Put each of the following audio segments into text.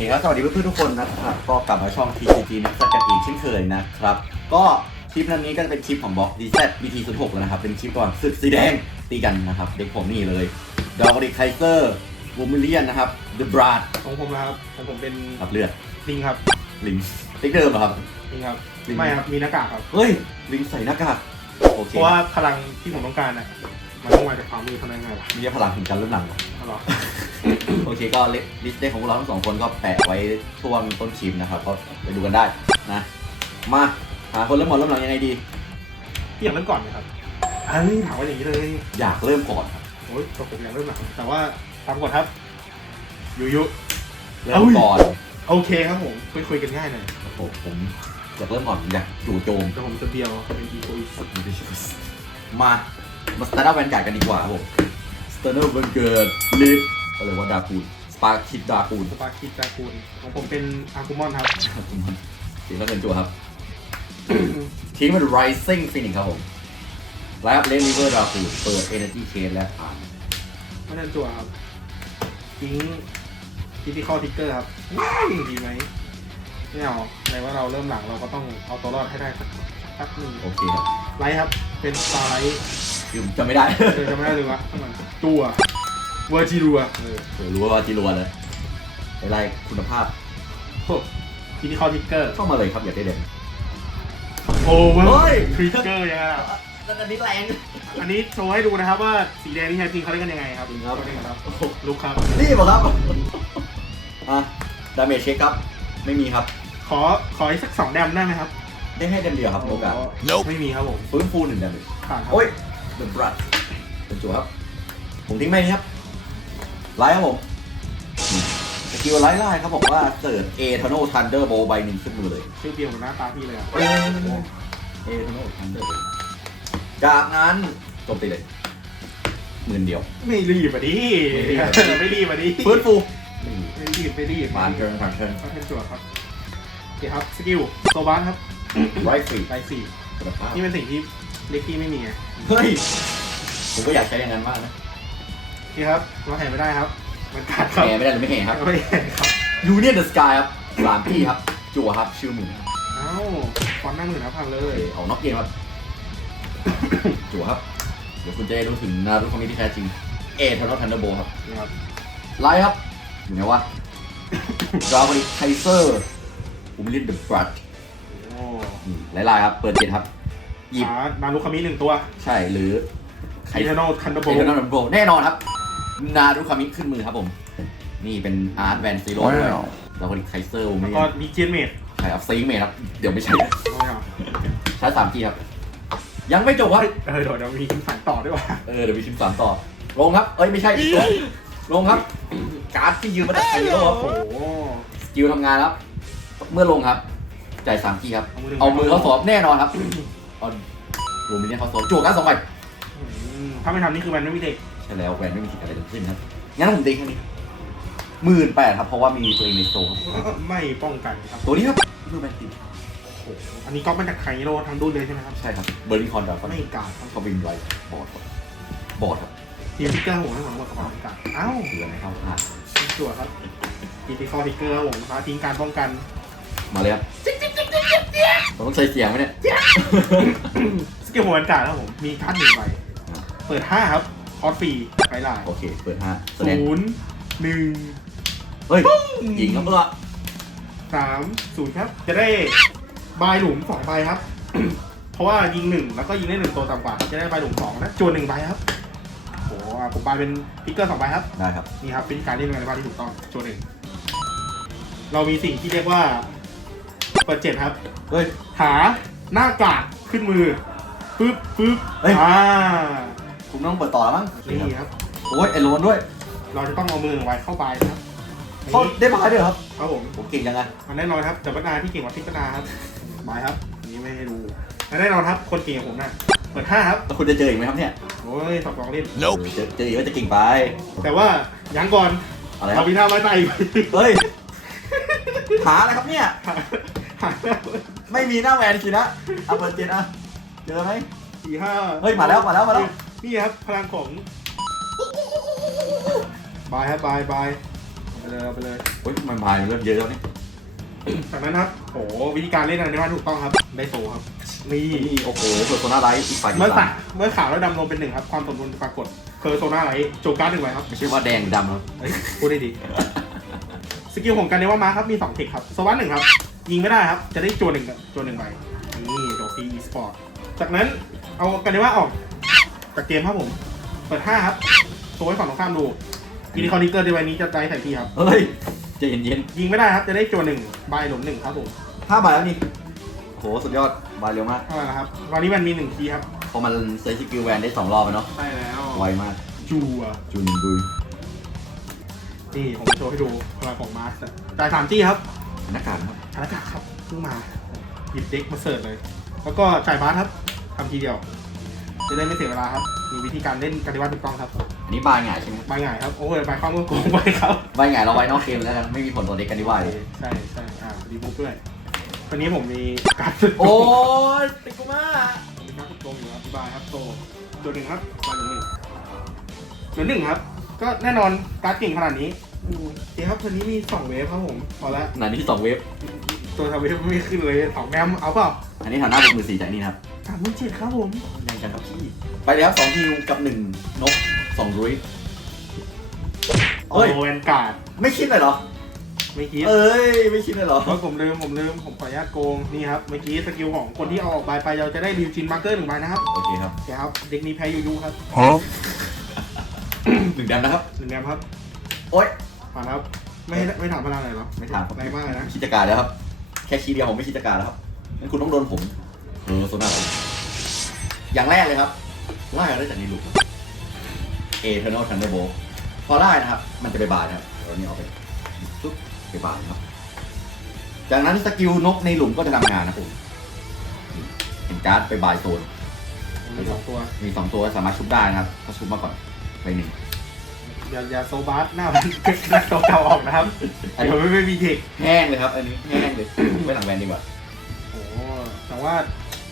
เคครับสวัสดีเพื่อนๆทุกคนนะครับ ก็กลับมาช่อง TCG นักสักกันอีกเช่นเคยนะครับ ก็คลิปนั้นนี้ก็จะเป็นคลิปของบล็อก DZ BT 0 6แล้วนะครับ เป็นคลิปก่อนศึกสีแดงตีกันนะครับ เด็กผมนี่เลยดอกริกไคเซอร์วูมิเลียนนะครับ The Brad ของผมนะครับของผมเป็นรับเลือดลิงครับลิงลิงเดิมเหรอครับ ลิงครับลิง ไม่ครับมีหน้ากากครับ เฮ้ยลิงใส่หน้ากากโอเคเพราะว่าพลังที่ผมต้องการน่ะมันต้องมาจากความมือเท่านั้นไงล่ะมีพลังถึงกันเริ่มหลังเอาเหรอ โอเคก็ลิสต์เลขของพวกเราทั้งสองคนก็แปะไว้ช่วงต้นคลิปนะครับก็ไปดูกันได้นะมาหาคนเริ่มหมดเริ่มหลังยังไงดีพี่อยากเริ่มก่อนไหมครับเอ้ยถามว่าอย่างนี้เลยอยากเริ่มก่อนครับโอ้ยตัวผมอยากเริ่มหลังแต่ว่าตามกฎครับยุยุเริ่มก่อนโอเคครับผมคุยคุยกันง่ายหน่อยโอ้โหผมอยากเริ่มก่อนอยากจู่โจมแต่ผมจะเบียวเป็นอีโคอีสมามาสตาร์ทอัพแวนการ์ดกันดีกว่าครับผม สตาร์ทอัพแวนการ์ดลิฟอะไรว่าดาคูนสปาร์คิดดาคูนสปาคิดจาคูนของผมเป็นอาร์คูมอนครับ สีน้ำเงินจัวครับ ทิ้งเป็น rising phoenix ครับผมไลฟ์เลนลิเวอร์ดาคูนเปิด energy case และผ่านไม่นั่นจั่วครับทิ้งคิติคอทิกเกอร์ครับว้าวดีไหมไม่เอาในว่าเราเริ่มหลังเราก็ต้องเอาตัวรอดให้ได้สักสักหนึ่งโอเคครับ ไลท์ครับ เป็นสตาร์ไลท์คือผมจำไม่ได้เธอจะไม่ได้เลยวะข้างหลังจั่วเวอร์จิรัวเออเออรู้ว่าจิรัวเลยอะไรคุณภาพคิติคอทิกเกอร์เข้ามาเลยครับอย่าได้เด่น โอเวอเฮ้ย ร์ทริกเกอร์ยังไงล่ะอันนี้แรง อันนี้โชว์ให้ดูนะครับว่าสีแดงที่แท้จริงเขาเล่นกันยังไงครับจริงครับ เขาเล่นกันครับลุกครับ รีบเหรอครับ อะ ดาเมจเช็คครับ ไม่มีครับ ขอขออีกสักสองแดมได้ไหมครับได้ให้เดมเดียวครับโอกาสไม่มีครับผมฟื้นฟูหนึ่งดาเมจ ขาดครับโอ้ย เดอะบรัดเป็นจัวครับ ผมทิ้งไม่ครับ ไลท์ครับผมสกิลไลท์ไล่ครับบอกว่าเสิร์ชเอทโนทันเดอร์โบใบหนึ่งขึ้นมือเลยชื่อเดียวกับหน้าตาพี่เลยอะเอเอทโนทันเดอร์จากนั้นโจมตีเลยหมื่นเดียวไม่รีบอะดิไม่รีบอะไม่รีบอะดิฟื้นฟูไม่รีบไม่รีบบานเทิร์นผ่านเทิร์นก็เป็นจั่วครับโอเคครับสกิลโซบานครับไรฟรีไลท์สี่คุณภาพนี่เป็นสิ่งที่ เล็กที่ไม่มีไงเฮ้ย ผมก็อยากใช้อย่างนั้นมากนะโอเคครับเราแห่ไม่ได้ครับ มันขาดครับแหมไม่ได้หรือไม่แห่ครับ ไม่แห่ครับ ยูเนียนเดอะสกายครับสามที่ครับ จั่วครับ ชื่อหมื่นครับเอ้าฟอนต์หน้าหมื่นนะพันเลโอยเคเอาน็อกเกมครับ จั่วครับ เดี๋ยวคุณจะได้รู้ถึงนารุคอมิที่แท้จริง เอทอนอทันเดอร์โบครับ นี่ครับ ไลท์ครับ อยู่ไหนวะดราวริไคเซอร์อุมลินเดอะบรัดโอ้ ไล่ๆครับ เปิดเจ็ดครับ หยิบ หานารุคามิหนึ่งตัวใช่หรือไคเทโนคันโดโบเอทอนอทันเดอร์โบแน่นอนครับ นารุคามิขึ้นมือครับผม นี่เป็นอาร์ตแวนซีโร่ด้วยดราวริไคเซอร์อุมแล้วลิก็นมีเจียนเมดใช่ครับซิงเมทครับ เดี๋ยวไม่ใช่ไม่เอาใช้สามกีครับ ยังไม่จบครับ เออเดี๋ยวเดี๋ยวมีคำสั่งต่อด้วยว่ะเออเดี๋ยวมีชิมสามต่อ ลงครับ เอ้ยไม่ใช่ ลงลงครับ การ์ดที่ยืมมาจากไทยโลครับโอ้โห สกิลทำงานครับ เมื่อลงครับ จ่ายสามกีครับ เอามือเอามือเขาสอบแน่นอนครับ เอาดูมิเนี่ยเขาสอบจั่วกันสองใบอืมถ้าไม่ทำนี่คือมันไม่มีเด็กใช่แล้วแหวนไม่มีสิทธิ์อะไรทั้งสิ้นครับงั้นผมตีแค่นี้หมื่นแปดครับ เพราะว่ามีตัวเองในโซครับไม่ป้องกันครับ ตัวนี้ครับมือแมนติโอ้โหอันนี้ก็มาจากไคโรทั้งดุนเลยใช่ไหมครับ ใช่ครับ เบอร์ลิคอนดาวก็ไม่กาดครับเขาบินไวบอร์ดครับบอร์ดครับทีมทิกเกอร์ผมทั้งหมดกับของกาดเอ้าเหลือในเข้าพลาดชิ้นจั่วครับทีทีคอทิกเกอร์ครับผมฟ้าทิ้งการป้องกัน มาเลยครับ ผมต้องใช้เสียงไหมเนี่ยสกิลหัวกาดครับผม มีคัดหนึ่งใบ เปิดห้าครับ คอร์สฟรีไกด์ไลน์โอเค เปิดห้าแสดงศูนย์หนึ่งเฮ้ยยิงครับเพื่อสามศูนย์ครับ จะได้บายหลุมสองใบครับ เพราะว่ายิงหนึ่งแล้วก็ยิงได้หนึ่งตัวต่ำกว่า จะได้ใบหลุมสองนะจวนหนึ่งใบครับโอ้โหอะผมบายเป็นทิกเกอร์สองใบครับ ได้ครับ นี่ครับ เป็นการเล่นในบ้านที่ถูกต้องโชว์หนึ่งเรามีสิ่งที่เรียกว่า เปิดเจ็ดครับ เฮ้ย หาหน้ากากขึ้นมือ ปึ๊บปึ๊บเฮ้ย อ่า คุณต้องเปิดต่อแล้วมั้งนี่ครับ โอ้ยไอโรนด้วยเราจะต้องเอามือหนึ่งไว้เข้าไปนะครับเขาอันนี้ได้บายด้วยเหรอครับครับผมผมเก่งจังไงอันแน่นอนครับแต่ปัญนาที่เก่งกว่าทิปนาครับบายครับอันนี้ไม่ให้ดูอันแน่นอนครับ คนเก่งกว่าผมนะเปิดห้าครับ แล้วคุณจะเจออีกไหมครับเนี่ยโอ้ยสองสองเล่น เจอเจออีกก็จะเก่งไปแต่ว่ายังก่อนอะไรคเรารับ มีหน้าไม้ไต่เฮ้ย หาอะไรครับเนี่ยหาหา ไม่มีหน้าแหวนสินะเอาเปิดเจ็ดอะเจอไหม สี่ห้าเฮ้ยมาแล้วมาแล้วมาแล้ว นี่ครับพลังของบายครับบายบายโอ้เลยเอาไปเลยโอ้ยมันพายเริ่มเยอะแล้วนี่จากนั้นครับโหวิธีการเล่นอะไรว่าถูกต้องครับได้โซครับนี่นี่โอ้โหเปิดโซน่าไลท์อีกฝ่ายเมื่อสาสามเมื่อขาวแล้วดำรวมเป็นหนึ่งครับ ความสมดุลปรากฏเพอร์โซนาไลท์โจการ์ดหนึ่งใบครับไม่ใช่ว่าแดงดำครับเฮ้ยพูดได้ดีสกิลของกันเนว่ามาครับมี2เทคครับสวัสดหนึ่งครับ ยิงไม่ได้ครับ จะได้โจวหนึ่งกับโจวหนึ่งใบนี่โดฟีอีสปอร์ตจากนั้นเอากันเนว่าออกจากเกมครับผม เปิด5ครับโซไว้ฝั่งตรงข้ามดูยูนิคอร์นิเกอร์ในวันนี้จะได้ใส่พี่ครับ เฮ้ยใจเย็นยิงไม่ได้ครับ จะได้โจวหนึ่งใบหลุมหนึ่งครับผมๆห้าใบแล้วนี่โอ้โหสุดยอดบายเร็วมากเท่าไหร่นะครับวันนี้มันมีหนึ่งคีย์ครับพอมันเซตสกิลแวนได้สองรอบอะเนาะใช่แล้วไวมากจัวจูนบุยนี่ผมจะโชว์ให้ดูพลังของมาสจ่ายสามจี้ครับหน้ากากครับ ธนากาครับเพิ่งมาหยิบเด็กมาเสิร์ฟเลย แล้วก็จ่ายบาสครับทำทีเดียว จะได้ไม่เสียเวลาครับ มีวิธีการเล่นกันที่ว่าถูกต้องครับอันนี้บายหงายใช่ไหมใบใหญ่ครับ โอ้ยใบความก็โกงไปครับใบหงายเราไว้นอกเกมแล้วกันไม่มีผลต่อเด็กกันดีกว่าเลยใช่ใช่อ่ารีมูฟด้วยวันนี้ผมมีการฝึกโอ้ยติกุมามีการฝึกโกงอยู่ครับอธิบายครับโตตัวหนึ่งครับมาหนึ่งหนึ่งตัวหนึ่งครับ ก็แน่นอนการ์ดเก่งขนาดนี้ อืมโอเคครับตัวนี้มีสองเวฟครับผมพอแล้วหนานี่สองเวฟ ตัวทำเวฟไม่ขึ้นเลยสองแนมเอาเปล่าอันนี้ฐานหน้าเป็นมือสี่จ่ายนี่นะครับสามหมื่นเจ็ดครับผมยังกันครับพี่ ไปเลยครับสองฮิวกับหนึ่งนกสองรุยโอ้เอ้ยแวนการ์ดไม่คิดเลยเหรอ ไม่คิดเอ้ย ไม่คิดเลยเหรอ เพราะผมลืมผมลืมผมขออนุญาตโกงนี่ครับเมื่อกี้สกิลของคนที่เอาออกใบไปเราจะได้ริวจินมาร์เกอร์หนึ่งใบนะครับโอเคครับ โอเคครับเด็กนี้แพ้ยูยูครับหนึ่งแดมนะครับหนึ่งแนมครับ โอ๊ย ผ่านครับไม่ให้ไม่ถามพลังอะไรเหรอไม่ถามครับไรมากเลยนะคิดจักการแล้วครับ แค่ชี้เดียวผมไม่คิดจักการแล้วครับงั้นคุณต้องโดนผมเออโซน่าอย่างแรกเลยครับไล่ได้จากในลูกเอเทอร์นอลทันเดอร์โบพอไล่นะครับ มันจะไปบายนะครับเดี๋ยวนี้เอาไปปุ๊บไปบายนะครับ จากนั้นสกิลนกในหลุมก็จะทำงานนะครับผมเห็นการ์ดไปบายโซนมีสองตัวมีสองตัวสามารถชุบได้นะครับถ้าชุบมาก่อนไปหนึ่ง อย่าอย่าโซบาสหน้ามันนักตัวเก่าออกนะครับอันนี้เดี๋ยวไม่ไม่มีเทคแห้งเลยครับอันนี้แห้งเลยไปหลังแวนดีกว่าโอ้แต่ว่า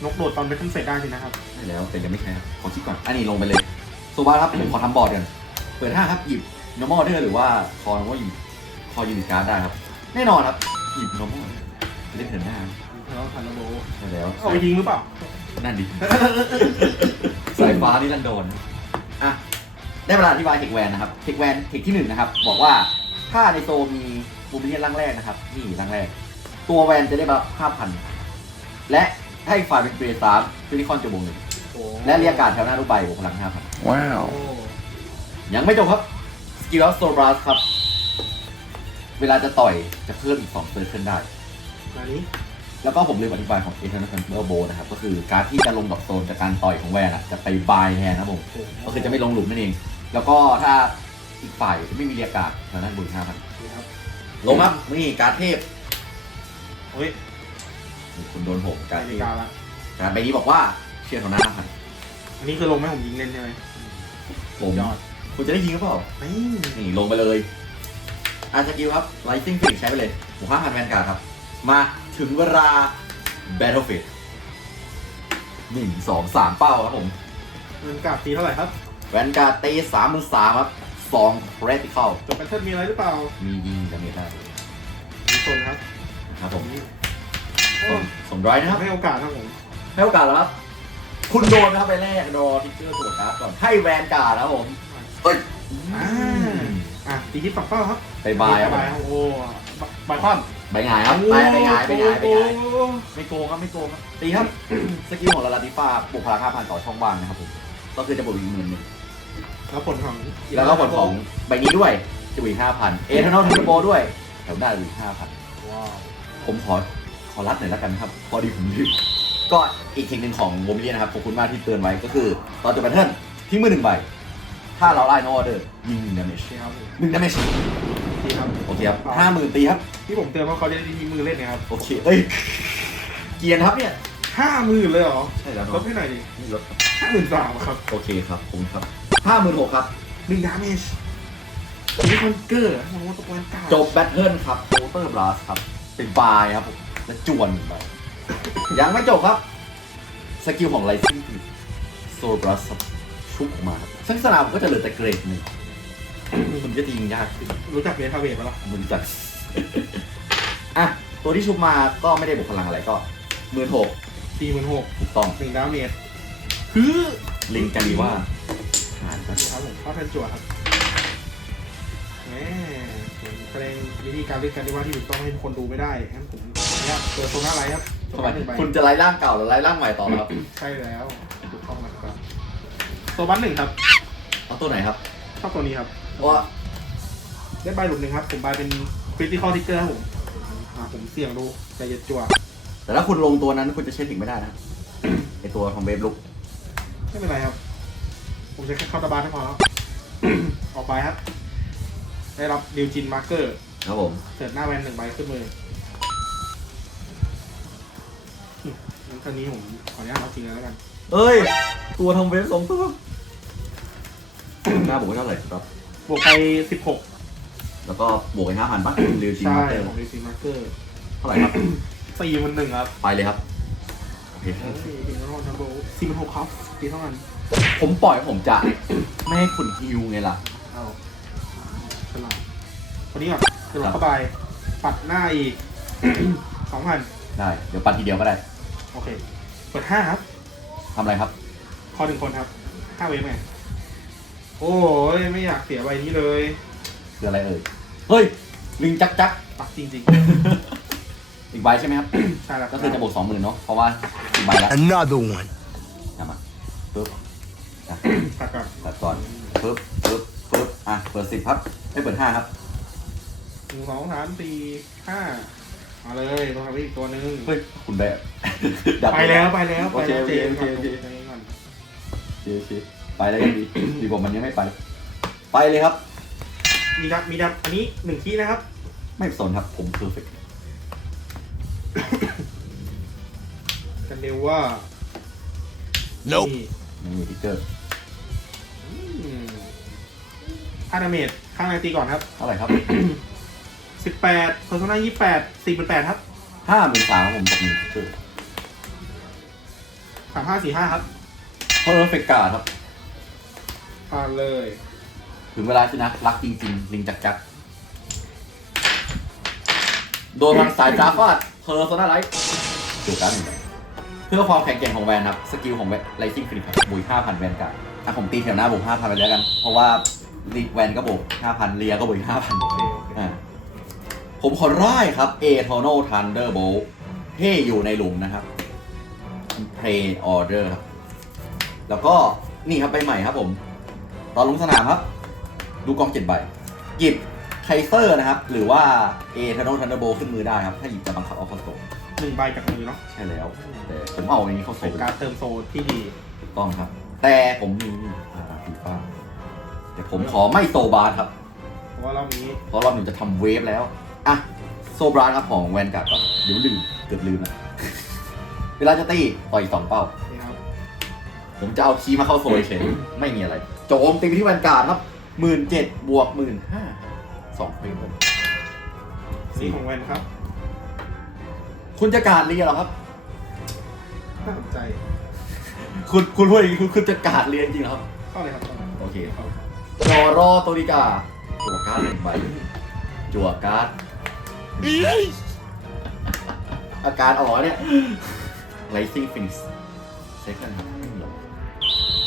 นกโดดตอนไปขึ้นเสร็จได้สินะครับได้แล้วแต่ยังไม่ใช่ครับขอคิดก่อนอันนี้ลงไปเลยโซบาครับผมขอทำบอร์ดกันเปิดห้าครับหยิบ normal ได้หรือว่าคอ normal หยิบคอยูนิตการ์ดได้ครับ แน่นอนครับหยิบ normal เล่นเถินหน้าแล้วทันระโบได้แล้ว เอาไปทิ้งหรือเปล่านั่นดิ สายฟ้านี่ลันโดน อะ ได้เวลาอธิบายเทคแวนนะครับ เทคแวนเทคที่หนึ่งนะครับ บอกว่าถ้าในโซมีบูมิเลียนร่างแรกนะครับ นี่ร่างแรก ตัวแวนจะได้รับห้าพันและถ้าอีกฝ่ายเป็นเกรดสามฟิลิคอนจะบวกหนึ่งโอ้และเรียกการดแถวหน้ารูปใบบวกพลังห้าพันโอ้ยังไม่จบครับ สกิลอัพโซบรัสครับ เวลาจะต่อยจะเพิ่มอีก2เซอร์เคิลได้มานี้แล้วก็ผมลืมอธิบายของ e t e r n a l Thunder Bow นะครับ ก็คือการดที่จะลงดอกโซนจากการต่อยของแวนอะจะไปบายแทนนะครับผม ก็คือจะไม่ลงหลุมนั่นเอง แล้วก็ถ้าอีกฝ่ายจะไม่มีเรียกการ์ดทางด้านบนห้าพันนี่ครับลงครับนี่การดเทพเฮ้ยนี่คุณโดนผมกาการดเทรพการละการดใบนี้บอกว่าเชียร์ทางหน้าห้าพันอันนี้คือลงให้ผมยิงเล่นใช่ไหมผมยอดคุณจะได้ยิงหรือเปล่านี่นี่ลงไปเลยอาสกิลครับ Rising Phoenix ใช้ไปเลยหัวห้าพันแวนการ์ดครับ มาถึงเวลา Battlefield หนึ่งสองสามเป้าครับผมเงินกาดตีเท่าไหร่ครับ แวนการ์ดตีสามหมื่นสามครับสอง critical จบแพทเทิร์นมีอะไรหรือเปล่ามียิงดาเมจได้มีคนครับครับผมโอ้ส่งส่งไดรฟ์นะครับให้โอกาสครับผมให้โอกาสแล้วครับคุณโดนนะครับไปแรกรอทิกเกอร์ตรวจการ์ดก่อนให้แวนการ์ดนะครับผมเอ้ยอ่าอะตีที่ฝักเป้าครับไปบายครับบายครับโอ้บายคอนใบหงายครับไปไปหงายไปหงายไปหงายโอ้ไม่โกงครับไม่โกงครับตีครับสกิลของลาลาติฟ้าปลุกพลังห้าพันต่อช่องว่างนะครับผมก็คือจะบวกอีกหมื่นหนึ่ง แล้วผลของแล้วก็ผลของใบนี้ด้วยจะบวกอีกห้าพันเอเทอร์นอลทันโบด้วย แถวหน้าอีกห้าพันว้าวผมขอขอรัดหน่อยแล้วกันครับ พอดีผมลืมก็อีกเทคนิคของโมบิเลียนะครับขอบคุณมากที่เตือนไว้ก็คือตอนจบแพทเทิร์นทิ้งมือหนึ่งใบ ถ้าเราไล่นออเดอร์ยิงหนึ่งดาเมจโอเคครับผมหนึ่งดาเมจดีครับโอเคครับห้าหมื่นตีครับที่ผมเตือนว่าเขาจะได้ทีมือเล่นเนะครับโอเคเอ้ยเกียร์นะครับเนี่ยห้าหมื่นเลยเหรอใช่แล้วลเนาะดให้หน่อยดินี่ลดครับห้าหมื่นสามครับโอเคครับผมครับ ห้าหมื่นหกครับหนึ่งดาเมจมีคอนเกอร์มองว่าตะวันกาจบแบทเทิลครับโ o เตอร์บลัสครับเป็นบายครับผมและจวนหนึ่งใบยังไม่จบครับ สกิลของไลซิ่งคือโซลบลัสชุบออกมาครับซึ่งสนามก็จะเหลือแต่เกรดหนึ่งมันก็จะยิงยากขึ้นรู้จักเบทาเวทปะล่ะมึนจัดอะ ตัวที่ชุบมาก็ไม่ได้บวกพลังอะไรก็หมื่นหกสี่หมื่นหกถูกต้องหนึ่งดาเมจคือลิงกันดีว่าหารก็ ครับผมเข้าทันจั่วครับแหมผมแสดงวิธีการเล่นกันดีว่าที่ถูกต้องให้คนดูไม่ได้งั้นผมเนี่ยเปิดโซน่าไลท์ครับโซทำไมน่าหนึ่งใบคุณจะไล่ร่างเก่าหรือไล่ร่างใหม่ต่อแล้วใช่แล้วถูกต้องนะครับโซบัสหนึ่งครับเอาตัวไหนครับชอบตัวนี้ครับเพราะว่าได้ใบหลุมหนึ่งครับ ผมใบเป็นคริติคอลทิกเกอร์ครับผมอ่าผมเสี่ยงดูใจเย็นจั่วแต่ถ้าคุณลงตัวนั้นคุณจะใช้ถึงไม่ได้นะไอตัวของเวฟลุกไม่เป็นไรครับ ผมจะแค่เข้าตาบานให้พอแล้ว ออกไปครับ ได้รับดิวจินมาร์เกอร์ครับผมเสิร์ฟหน้าแวนหนึ่งใบขึ้นมืองั้นครั้งนี้ผมขออนุญาตเอาจริงแล้วกัน เอ้ย ตัวทำเวฟสองตัวหน้าบวกไว้เท่าไหร่ครับ บวกไปสิบหกแล้วก็บวกไปห้าพันป่ะเรียวจริงใช่มาเตอร์ของดิวจินมาร์เกอร์เท่าไหร่ครับ สี่มันหนึ่งครับ ไปเลยครับ โอเค สี่ถึงแล้วทัมโบสี่มันหกครับตีเท่ากัน ผมปล่อยผมจะ ไม่ให้คุณฮิวไงล่ะ เอาฉลาดคนนี้ก่อนกระโดดเข้าไป ปัดหน้าอีก สองพันได้ เดี๋ยวปัดทีเดียวก็ได้โอเค เปิดห้าครับ ทำอะไรครับ คอหนึ่งคนครับห้าเวฟไงโอ้ยไม่อยากเสียใบนี้เลยคืออะไรเอ่ย เฮ้ย ลิงจักจัก ปักจริงอีกใบใช่ไหมครับ ๆใช่แล้วก็คือจะบวกสองหมื่นเนาะ เพราะว่าอีกใบละ Another one. ทำมาปึ๊บ อะตัดก่อนตัดก่อนปึ๊บปึ๊บปึ๊บอะเปิดสิบครับไม่เปิดห้าครับหนึ่งสองสามสี่ห้ามาเลยต้องทำอีกตัวหนึ่งเฮ้ยคุณแบบดับไปแล้วไปแล้วโอไปเคแล้วโอเจเคนโอเคโอเคใจเย็นก่อนเชียร์เชียร์ไปแล้วยังดีดีกว่ามันยังไม่ไป ไปเลยครับ มีดับมีดับอันนี้หนึ่งคีย์นะครับไม่สนครับผมเพอร์เฟกต์กันเร็วว่า Nope. นี่ยังมีทิกเกอร์ ค่าดาเมจข้างในตีก่อนครับ เท่าไหร่ครับสิบแปดเพอร์โซนายี่แปดสี่เป็นแปดครับห้าหมื่นสามผมจากหนึ่งทิกเกอร์สามห้าสี่ห้าครับเพอร์เฟกต์การ์ดครับ ผ่านเลยถึงเวลาชนะ รักจริงๆ ลิงจักจักโดนทางสายจ้าฟาดเพอร์โซนาไลท์ดูการ์ดหนึ่งใบเพื่อความแข็งแกร่งของแวนครับ สกิลของแวนไลซิ่งฟรีครับบุยห้าพันแวนการ์ดอะผมตีแถวหน้าบวกห้าพันไปแล้วกัน เพราะว่า ลีแวนก็บวกห้าพันเลียก็บวกห้าพันโอเคโอเคอะผมขอร่ายครับ a t o r n a l Thunderbolt เท่อยู่ในหลุมนะครับ Play Order ครับ แล้วก็นี่ครับใบใหม่ครับผม ตอนลงสนามครับ ดูกองเจ็ดใบหยิบไคเซอร์นะครับ หรือว่า a t o r n a l Thunderbolt ขึ้นมือได้ครับ ถ้าหยิบจะบังคับเอาเข้าโซนหนึ่งใบจากมือเนาะใช่แล้ว แต่ผมเอาอันนี้เข้าโซเป็นนการเติมโซนที่ดี ถูกต้องครับ แต่ผมมีนี่อ่าฟีฟ้าแต่ ผมขอไม่โซบาร์ครับเพราะว่ารอบนี้เพราะรอบหนึ่งจะทำเวฟแล้วอะโซบรานครับของแวนการ์ดก่อนเดี๋ยวลืมเกือบลืมนะเวลาจะตีต่อยสองเป้า นี่ครับผมจะเอาคีย์มาเข้าโซยเฉยไม่มีอะไร โจมตีไปที่แวนการ์ดครับหมื่นเจ็ดบวกหมื่นห้าสองเฟรมสีของแวนครับคุณจะการดเรียเหรอครับ น่าสนใจคุณคุณพูดอย่างนี้คุณคุณจะการดเรียจริงเหรอครับ เข้าเลยครับเข้าเลยโอเค เข้าเลย จอรอโตริกาจั่วการ์ดหนึ่งใบจั่วการ์ดอาการออกเนี่ย Rising Phoenix Second ครับไม่มีหรอก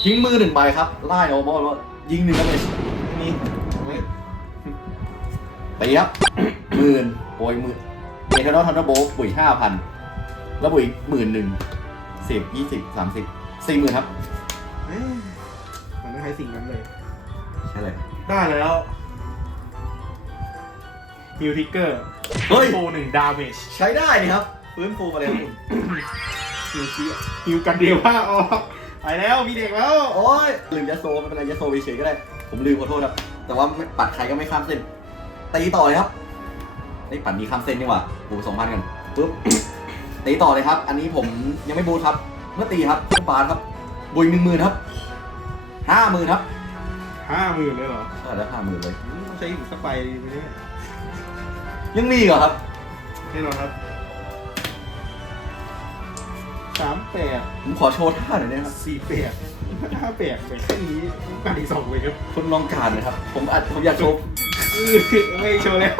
ทิ้งมือหนึ่งใบครับ ไล่โอบอลว่ายิงหนึ่งก็เลยนี่เอาไว้ตีครับหมื่นโปรยหมื่นเอเทอร์นอลทันเดอร์โบลปุ๋ยห้าพันแล้วปุ๋ยหมื่นหนึ่งสิบยี่สิบสามสิบสี่หมื่นครับ เอ๊ะมันไม่ใช้สิ่งนั้นเลย ใช่เลยได้แล้วฮิวทิกเกอร์เฮ้ยโฟหนึ่งดาเมจใช้ได้นี่ครับฟื้นฟูมาเลยครับคุณฮิวชีฮิวกันเดียวว่าอ๋อไปแล้วมีเด็กแล้วโอ้ยลืมยาโซไม่เป็นไรยาโซไปเฉยก็ได้ ผมลืมขอโทษครับ แต่ว่าไม่ปัดใครก็ไม่ข้ามเส้นตีต่อเลยครับไอ้ยปัดมีข้ามเส้นดีกว่าปูสองพันกันปุ๊บตีต่อเลยครับ อันนี้ผมยังไม่บูทครับ เมื่อตีครับขึ้นปาดครับบุยหนึ่งหมื่นครับห้าหมื่นครับ ห้าหมื่นเลยเหรอใช่แล้วห้าหมื่นเลย อืมต้องใช้ถึงสักใบดีไหมเนี่ยยังมีอีกเหรอครับแน่นอนครับใช้สามแปดผมขอโชว์ท่าหน่อยนะครับสี่แปดห้าแปดไปแค่นี้การอีกสองเวฟคุณลองการนะครับ ผมอัดผมอยากโชว์เออไม่โชว์แล้ว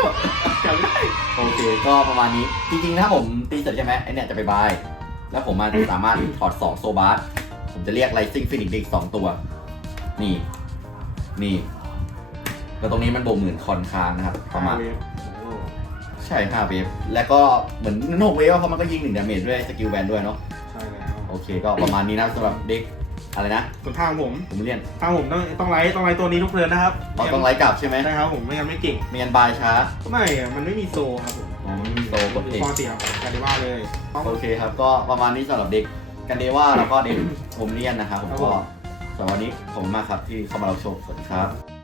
จำได้โอเค ก็ประมาณนี้ จริงๆ ถ้าผมตีเสร็จใช่ไหมไอเนี่ยจะไปบาย แล้วผมมาสามารถถอด 2 โซบาร์ผมจะเรียกไลซิ่งฟินิกอีกสองตัว นี่ นี่ แล้วตรงนี้มันโบวกหมื่นคอนค้างนะครับ ประมาณห้เวฟโอ้ใช่5เวฟแล้วก็เหมือนนกเวฟอะเพราะมันก็ยิงหนึ่งดาเมจด้วยสกิลแวนด้วยเนาะใช่แล้วโอเคก็ประมาณนี้นะสำหรับเด็กอะไรนะส่วนทางผมผมเรียนทางผมต้องต้องไลท์ต้องไลท์ตัวนี้ทุกเทิร์นนะครับเราต้องไลท์กลับใช่ไหมใช่ครับผมไม่งั้นไม่เก่งไม่งั้นบายช้าไม่อะมันไม่มีโซครับผมอ๋อไม่มีโซกดเองปกติครับการดีว่าเลยต้องโอเคครับ ก็ประมาณนี้สำหรับเด็กกันเดว่าแล้วก็เด็กผมเรียนนะครับผมก็ สำหรับวันนี้ผมมากครับที่เข้ามารับชมสวัสดีครับ